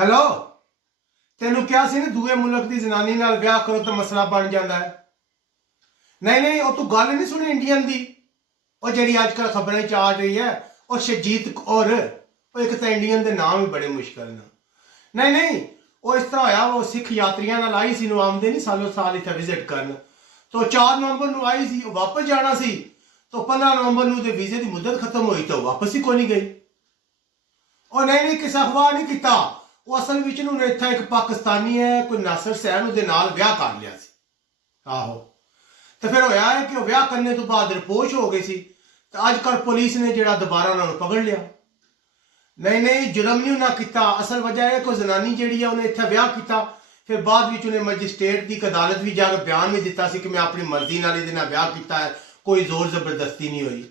Hello तेनू क्या सी ना दूए मुल्क की जनानी नाल ब्याह करो तो मसला बन जाता है। नहीं नहीं वो तू गल नहीं सुनी इंडियन दी, और जी अजकल खबरें च आ रही है, और शरजीत कौर एक तो इंडियन के नाम ही बड़े मुश्किल ने। नहीं नहीं वो इस तरह होया, वो सिख यात्रियों नाल आई सी, आमदे नहीं सालों साल इतना विजिट करन, तो 4 नवंबर को आई सी, वापस जाना सी, तो 15 नवंबर को वीजे की मुद्दत खत्म हुई तो वापस ही कोई नहीं गई। और नहीं नहीं किसी अखबार नहीं किया, वो असल में उन्हें इतना एक पाकिस्तानी है कोई नासिर सैन उहदे नाल ब्याह कर लिया सी। आहो तो फिर होया है कि ब्याह करने तो बाद रिपोर्ट हो गई सी, तो अजकल पुलिस ने जो दोबारा उन्होंने पकड़ लिया। नहीं नहीं जुर्म नहीं उन्हें किया, असल वजह है कोई जनानी जी है उन्हें इतना ब्याह किया, फिर बाद में उन्हें मजिस्ट्रेट की अदालत भी जाकर बयान भी दिता सी कि मैं अपनी मर्जी नाल इहदे नाल ब्याह किया है, कोई जोर जबरदस्ती नहीं हुई।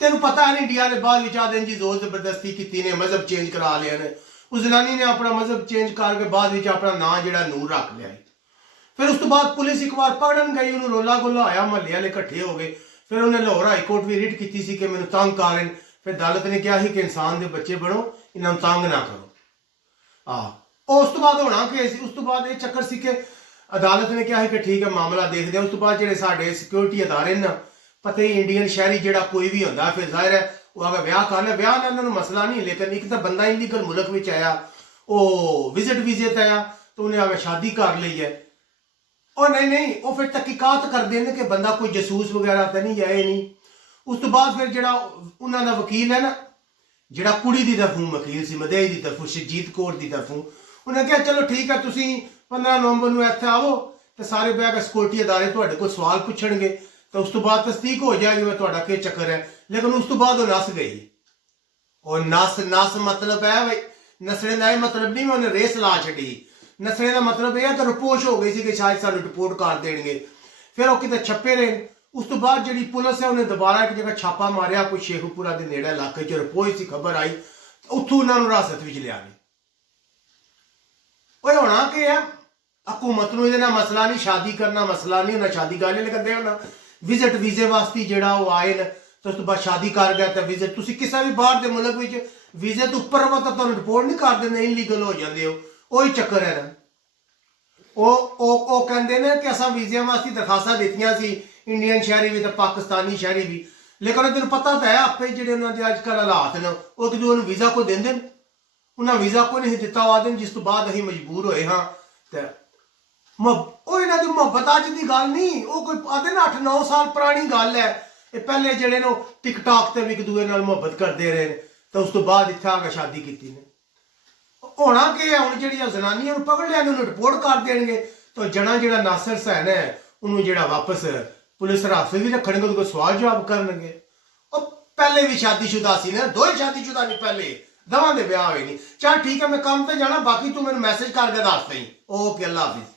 तेन पता है इंडिया ने बाद विच आदे जी जोर जबरदस्ती की ने, मजहब चेंज करा लिया ने, उस जनानी ने अपना मजहब चेंज करके बाद विच अपना नाम जो नूर रख लिया। फिर उस तो बाद पुलिस एक बार पकड़न गई, उन्होंने रोला गोला आया, महल्ले वाले इकट्ठे हो गए, फिर उन्हें लाहौर हाईकोर्ट भी रिट की कि मैंने तंग कर रहे हैं, फिर अदालत ने कहा कि इंसान के बच्चे बनो, इन्होंने तंग ना करो। उस तो बाद होना कि उस तो बाद ये चक्कर सी कि अदालत ने कहा कि ठीक है मामला देखते हैं। उस तो बाद जो साढ़े सिक्योरिटी अदारे ना, पता ही इंडियन शहरी जो कोई भी होंगे, फिर जाहिर है वो अगर ब्याह कर लिया, ब्याह ना मसला नहीं, लेकिन एक तो बंदा इलीगल मुल्क में आया, वो विजिट वीजे ते आया, तो उन्हें अगर शादी कर ली है। और नहीं नहीं वो फिर तहकीकात कर देने कि बंदा कोई जसूस वगैरह तो नहीं है नहीं। उस तो बाद फिर जो उन्होंने वकील है ना, जो कुड़ी की तरफों वकील से मदेई की तरफों शरजीत कौर की तरफों, उन्हें कहा चलो ठीक है तुम 15 नवंबर को इतने आओ, तो सारे बह के सिक्योरिटी अदारे थोड़े को सवाल पूछणगे, तो उस तो बाद तस्दीक हो जाएगी वह थोड़ा क्या चक्कर है। लेकिन उस तो बाद वो नस गई, और नस नस मतलब है भाई नसने का मतलब नहीं, मैं उन्हें रेस ला छी। नसने का मतलब यह तो रिपोर्ट हो गई थी कि शायद सानू रिपोर्ट कर देंगे, फिर वो कितने छपे रहे। उस तो बाद जी पुलिस है उन्हें दोबारा एक जगह छापा मारिया, कोई शेखपुरा के नेड़े इलाके च रिपोर्ट की खबर आई, उतों उन्होंने हिरासत में लिया। होना कि है हुकूमत को ये मसला नहीं, शादी करना मसला नहीं, उन्हें शादी कर लिया, लेकिन होना विजिट वीजे वास्ते जो आए न, तो उस तो बाद शादी कर गया, तो विजिट तुम किसी भी बाहर के मुल्क में वीजे तो उपर रहो तो रिपोर्ट नहीं कर देंगे, इनलीगल हो जाते हो। वही चक्कर है ना, वो कहते हैं कि असा वीजे वास्ते दरखास्तां दित्तियां सी, इंडियन शहरी भी तो पाकिस्तानी शहरी भी, लेकिन तेन पता तो है आपे जो उन्होंने अजकल हालात ने, वो कि उन्होंने वीजा को देंगे, उन्हें वीजा को नहीं दिता आदमी, जिस तो बाद अं मजबूर होए हाँ। तो इन्हों की मुहब्बत अज की गल नहीं, वो कोई आते ना 8-9 साल पुरानी गल है। ये पहले जड़े नो टिकटॉक से भी एक दूसरे नाल मुहब्बत करते रहे, तो उस तो बाद इतना आके शादी की ने। होना कि हम जी जनानियों पकड़ लिया, उन्होंने रिपोर्ट कर देंगे, तो जना जो नासिर सैन है उन्होंने जो वापस पुलिस हिरासत भी रखने को सवाल जवाब करेंगे। पहले भी शादीशुदा सी ना, 2 शादीशुदा नहीं, पहले दवा के ब्याह हुए नहीं। चल ठीक है मैं काम पे जाना, बाकी तू मैंने मैसेज करके दस दी। ओके अल्लाह हाफिज।